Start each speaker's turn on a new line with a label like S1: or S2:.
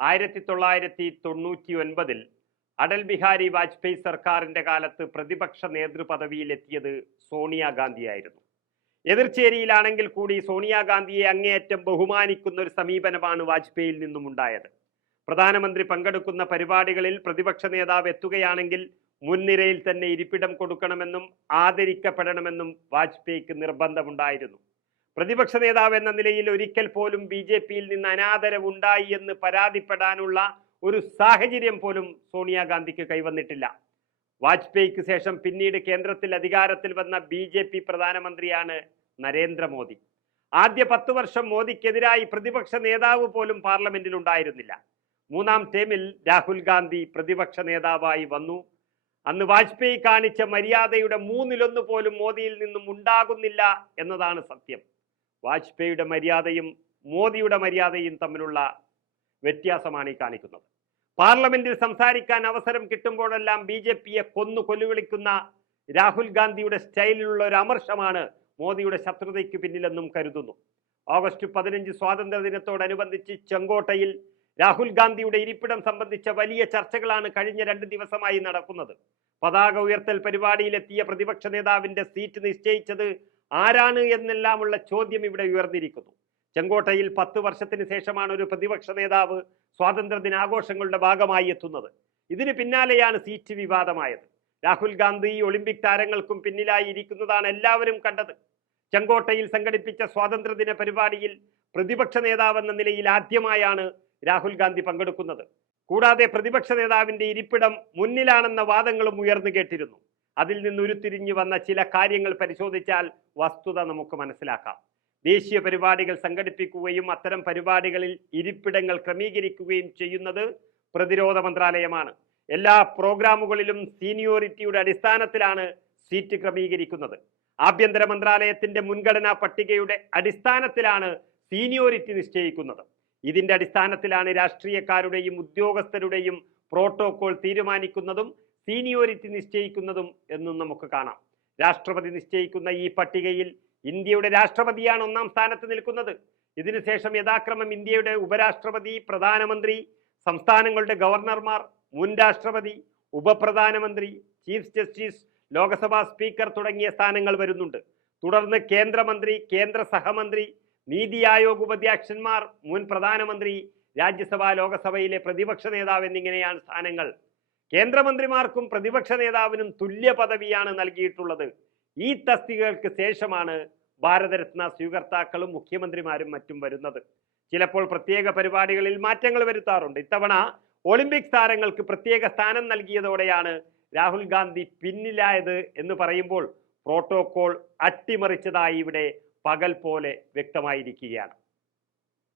S1: ആയിരത്തി തൊള്ളായിരത്തി തൊണ്ണൂറ്റി ഒൻപതിൽ അടൽ ബിഹാരി വാജ്പേയി സർക്കാരിന്റെ കാലത്ത് പ്രതിപക്ഷ നേതൃപദവിയിലെത്തിയത് സോണിയാഗാന്ധിയായിരുന്നു. എതിർചേരിയിലാണെങ്കിൽ കൂടി സോണിയാഗാന്ധിയെ അങ്ങേയറ്റം ബഹുമാനിക്കുന്ന ഒരു സമീപനമാണ് വാജ്പേയിയിൽ നിന്നും ഉണ്ടായത് പ്രധാനമന്ത്രി പങ്കെടുക്കുന്ന പരിപാടികളിൽ പ്രതിപക്ഷ നേതാവ് എത്തുകയാണെങ്കിൽ മുൻനിരയിൽ തന്നെ ഇരിപ്പിടം കൊടുക്കണമെന്നും ആദരിക്കപ്പെടണമെന്നും വാജ്പേയിക്ക് നിർബന്ധമുണ്ടായിരുന്നു. പ്രതിപക്ഷ നേതാവ് എന്ന നിലയിൽ ഒരിക്കൽ പോലും ബി ജെ പിയിൽ നിന്ന് അനാദരവുണ്ടായി എന്ന് പരാതിപ്പെടാനുള്ള ഒരു സാഹചര്യം പോലും സോണിയാഗാന്ധിക്ക് കൈവന്നിട്ടില്ല. വാജ്പേയിക്ക് ശേഷം പിന്നീട് കേന്ദ്രത്തിൽ അധികാരത്തിൽ വന്ന ബി ജെ പി പ്രധാനമന്ത്രിയാണ് നരേന്ദ്രമോദി. ആദ്യ പത്ത് വർഷം മോദിക്കെതിരായി പ്രതിപക്ഷ നേതാവ് പോലും പാർലമെന്റിൽ ഉണ്ടായിരുന്നില്ല. മൂന്നാം ടേമിൽ രാഹുൽ ഗാന്ധി പ്രതിപക്ഷ നേതാവായി വന്നു. അന്ന് വാജ്പേയി കാണിച്ച മര്യാദയുടെ മൂന്നിലൊന്ന് പോലും മോദിയിൽ നിന്നും ഉണ്ടാകുന്നില്ല എന്നതാണ് സത്യം. വാജ്പേയിയുടെ മര്യാദയും മോദിയുടെ മര്യാദയും തമ്മിലുള്ള വ്യത്യാസമാണ് ഈ കാണിക്കുന്നത്. പാർലമെന്റിൽ സംസാരിക്കാൻ അവസരം കിട്ടുമ്പോഴെല്ലാം ബി ജെ പിയെ കൊന്നു കൊല്ലുവിളിക്കുന്ന രാഹുൽ ഗാന്ധിയുടെ സ്റ്റൈലിലുള്ള ഒരു അമർഷമാണ് മോദിയുടെ ശത്രുതയ്ക്ക് പിന്നിലെന്നും കരുതുന്നു. ഓഗസ്റ്റ് പതിനഞ്ച് സ്വാതന്ത്ര്യ ദിനത്തോടനുബന്ധിച്ച് ചെങ്കോട്ടയിൽ രാഹുൽ ഗാന്ധിയുടെ ഇരിപ്പിടം സംബന്ധിച്ച വലിയ ചർച്ചകളാണ് കഴിഞ്ഞ രണ്ട് ദിവസമായി നടക്കുന്നത്. പതാക ഉയർത്തൽ പരിപാടിയിലെത്തിയ പ്രതിപക്ഷ നേതാവിന്റെ സീറ്റ് നിശ്ചയിച്ചത് ആരാണ് എന്നെല്ലാമുള്ള ചോദ്യം ഇവിടെ ഉയർന്നിരിക്കുന്നു. ചെങ്കോട്ടയിൽ പത്ത് വർഷത്തിന് ശേഷമാണ് ഒരു പ്രതിപക്ഷ നേതാവ് സ്വാതന്ത്ര്യ ദിനാഘോഷങ്ങളുടെ ഭാഗമായി എത്തുന്നത്. ഇതിന് പിന്നാലെയാണ് സീറ്റ് വിവാദമായത്. രാഹുൽ ഗാന്ധി ഒളിമ്പിക് താരങ്ങൾക്കും പിന്നിലായി ഇരിക്കുന്നതാണ് എല്ലാവരും കണ്ടത്. ചെങ്കോട്ടയിൽ സംഘടിപ്പിച്ച സ്വാതന്ത്ര്യദിന പരിപാടിയിൽ പ്രതിപക്ഷ നേതാവെന്ന നിലയിൽ ആദ്യമായാണ് രാഹുൽ ഗാന്ധി പങ്കെടുക്കുന്നത്. കൂടാതെ പ്രതിപക്ഷ നേതാവിന്റെ ഇരിപ്പിടം മുന്നിലാണെന്ന വാദങ്ങളും ഉയർന്നു കേട്ടിരുന്നു. അതിൽ നിന്ന് ഉരുത്തിരിഞ്ഞു വന്ന ചില കാര്യങ്ങൾ പരിശോധിച്ചാൽ വസ്തുത നമുക്ക് മനസ്സിലാക്കാം. ദേശീയ പരിപാടികൾ സംഘടിപ്പിക്കുകയും അത്തരം പരിപാടികളിൽ ഇരിപ്പിടങ്ങൾ ക്രമീകരിക്കുകയും ചെയ്യുന്നത് പ്രതിരോധ മന്ത്രാലയമാണ്. എല്ലാ പ്രോഗ്രാമുകളിലും സീനിയോറിറ്റിയുടെ അടിസ്ഥാനത്തിലാണ് സീറ്റ് ക്രമീകരിക്കുന്നത്. ആഭ്യന്തര മന്ത്രാലയത്തിന്റെ മുൻഗണനാ പട്ടികയുടെ അടിസ്ഥാനത്തിലാണ് സീനിയോറിറ്റി നിശ്ചയിക്കുന്നത്. ഇതിന്റെ അടിസ്ഥാനത്തിലാണ് രാഷ്ട്രീയക്കാരുടെയും ഉദ്യോഗസ്ഥരുടെയും പ്രോട്ടോകോൾ തീരുമാനിക്കുന്നതും സീനിയോറിറ്റി നിശ്ചയിക്കുന്നതും എന്നും നമുക്ക് കാണാം. രാഷ്ട്രപതി നിശ്ചയിക്കുന്ന ഈ പട്ടികയിൽ ഇന്ത്യയുടെ രാഷ്ട്രപതിയാണ് ഒന്നാം സ്ഥാനത്ത് നിൽക്കുന്നത്. ഇതിനുശേഷം യഥാക്രമം ഇന്ത്യയുടെ ഉപരാഷ്ട്രപതി പ്രധാനമന്ത്രി സംസ്ഥാനങ്ങളുടെ ഗവർണർമാർ മുൻ രാഷ്ട്രപതി ഉപപ്രധാനമന്ത്രി ചീഫ് ജസ്റ്റിസ് ലോക്സഭാ സ്പീക്കർ തുടങ്ങിയ സ്ഥാനങ്ങൾ വരുന്നുണ്ട്. തുടർന്ന് കേന്ദ്രമന്ത്രി കേന്ദ്ര സഹമന്ത്രി നീതി ആയോഗ് ഉപാധ്യക്ഷന്മാർ മുൻ പ്രധാനമന്ത്രി രാജ്യസഭ ലോകസഭയിലെ പ്രതിപക്ഷ നേതാവ് എന്നിങ്ങനെയാണ് സ്ഥാനങ്ങൾ. കേന്ദ്രമന്ത്രിമാർക്കും പ്രതിപക്ഷ നേതാവിനും തുല്യ പദവിയാണ് നൽകിയിട്ടുള്ളത്. ഈ തസ്തികകൾക്ക് ശേഷമാണ് ഭാരതരത്ന സ്വീകർത്താക്കളും മുഖ്യമന്ത്രിമാരും മറ്റും വരുന്നത്. ചിലപ്പോൾ പ്രത്യേക പരിപാടികളിൽ മാറ്റങ്ങൾ വരുത്താറുണ്ട്. ഇത്തവണ ഒളിമ്പിക്സ് താരങ്ങൾക്ക് പ്രത്യേക സ്ഥാനം നൽകിയതോടെയാണ് രാഹുൽ ഗാന്ധി പിന്നിലായത് എന്ന് പറയുമ്പോൾ പ്രോട്ടോകോൾ അട്ടിമറിച്ചതായി ഇവിടെ പകൽ പോലെ വ്യക്തമായിരിക്കുകയാണ്.